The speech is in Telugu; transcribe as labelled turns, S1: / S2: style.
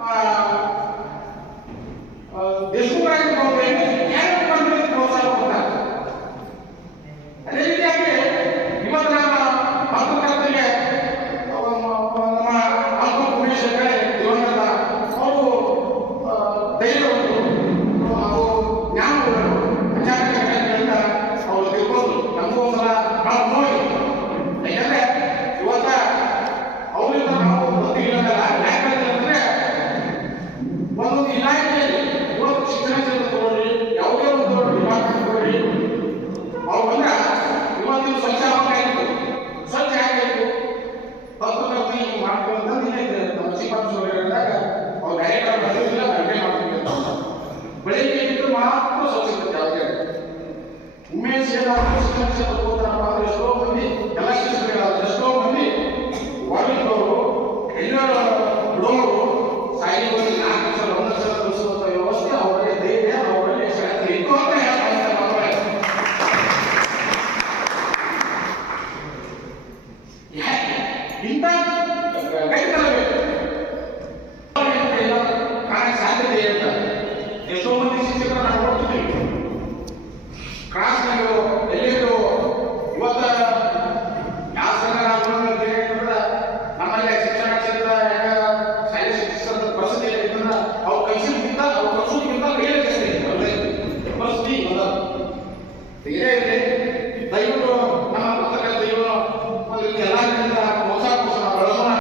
S1: a, deixa descobrir Umesh Yadav ప్రతిష్టంతో పోతారు కాంగ్రెస్లో ఉంది ఎలక్షన్స్ జరగాలి ఎస్లో ఉంది వాళ్ళు కైలాడ గుడమరు సైనికులు నాయకులు అందరూ తెలుసుకో వ్యవస్థ అవరే దేనే